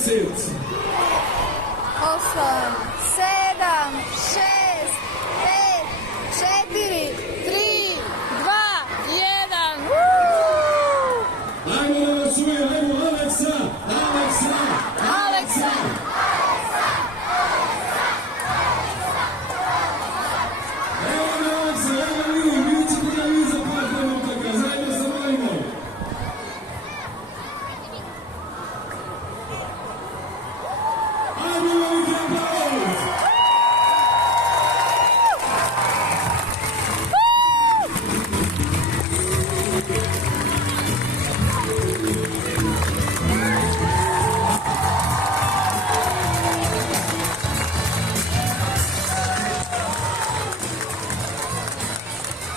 10, 8, 7, 6, 5, 4, 3, 2, 1. ajmo da vas čuje, ajmo Aleksa, Aleksa, Aleksa. evo ga Aleksa, evo vi, vidjet ćete da vi zapakljamo toga, zajedno sa Marimom. Ajmo veliki aplauz!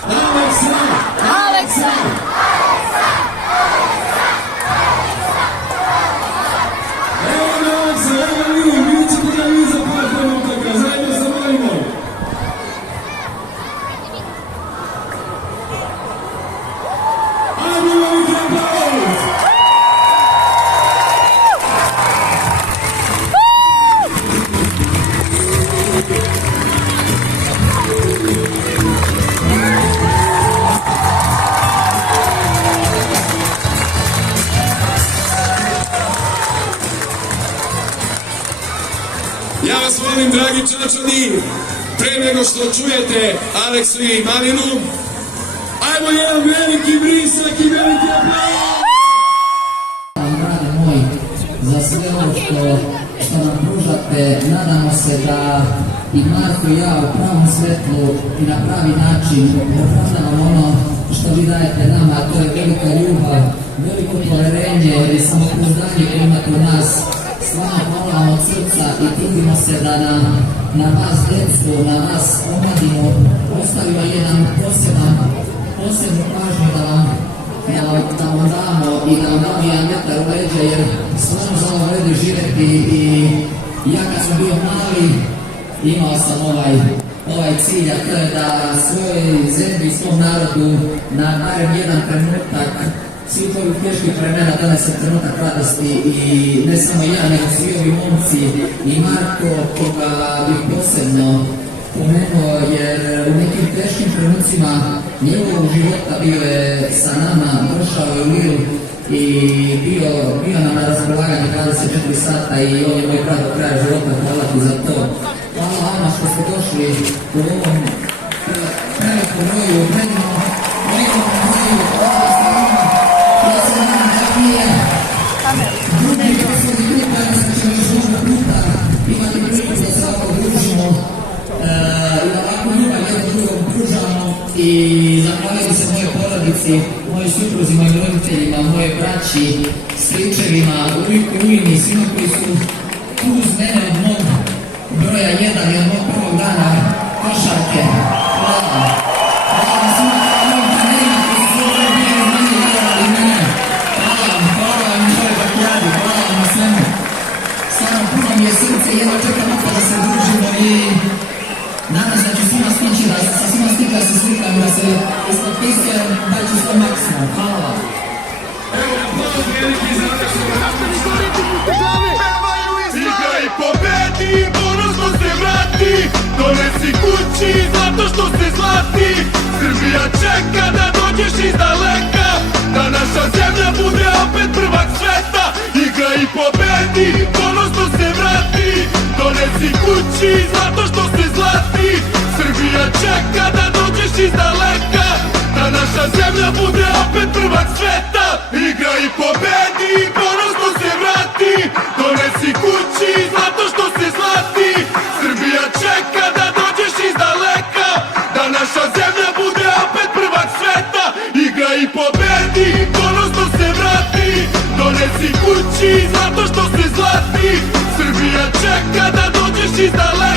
Aleksa! Aleksa. Evo ga Aleksa, evo vi, vidjet ćete da vi zapakljamo toga, zajedno sa Marimom. Ajmo veliki aplauz! Ja vas molim, dragi čačani, pre nego što čujete Aleksu i Marinu, ajmo jedan veliki brisak i veliki aplauz! Dragi moj, za sve ovo što nam pružate, nadamo se da i Marko i ja u pravom svetlu i na pravi način opravdamo ono što vi dajete nama, a to je velika ljubav, veliko poverenje i samopouzdanje koje imate u nas. Stvarno hvala vam od srca i trudimo se da na vas djecu, na vas omladinu ostavimo jedan posebnu pažnju da vam damo i da vam damo jedan metar u leđa, jer stvarno za ovo vredi živjeti i ja kad sam bio mali imao sam ovaj cilj, a to je da svojoj zemlji i svom narodu na barem jedan trenutak svih ovih teških vremena donese trenutak radosti i ne samo ja, nego svi ovi momci i Marko, koga bih posebno pomenuo, jer u nekim teškim trenucima njegovog života bio je sa nama, došao je u Lil i bio nam na raspolaganju 24 sata i on je moj brat do kraja života, hvala ti za to. Hvala vama što ste došli u ovom prelekom broju, predivnom broju, ja se nadam da nije drugi gospodi grupa, ja sam će još možda puta imati priliku da se ovako družimo i da ovako ljubav jedno drugom pružamo i zahvaljujem se moje porodici, mojoj supruzi, mojim roditeljima, moje braći, stričevima, ujmi, svima koji su tu uz mene od mog broja 1 i od mog prvog dana košarke. Hvala. Hvala vam svima, hvala mojim trenerima koji su ovdje bili od manje gledali mene. Hvala vam čovjek kako radi, hvala vam na svemu. Stvarno puno mi je srce i jedno čekam opet da se družimo i nadam se da ću svima stići, sa svima stići da se slikam, da se ispotpisujem, da ću svoj maksimum. Hvala vam. Igraj, pobedi, ponosno se vrati, donesi kući zato što ste zlati. Srbija čeka da dođeš iz daleka, da naša zemlja bude opet prvak sveta. Igraj, pobedi, ponosno se vrati, donesi kući zato što ste zlati. Srbija čeka da dođeš iz daleka, da naša zemlja bude opet prvak sveta. Igraj, pobedi, ponosno se vrati, donesi kući zato što ste zlati. Srbija čeka da dođeš iz daleka, da naša zemlja bude opet prvak sveta. Igraj, pobedi, ponosno se vrati, donesi kući zato što ste zlati. Srbija čeka da dođeš iz daleka,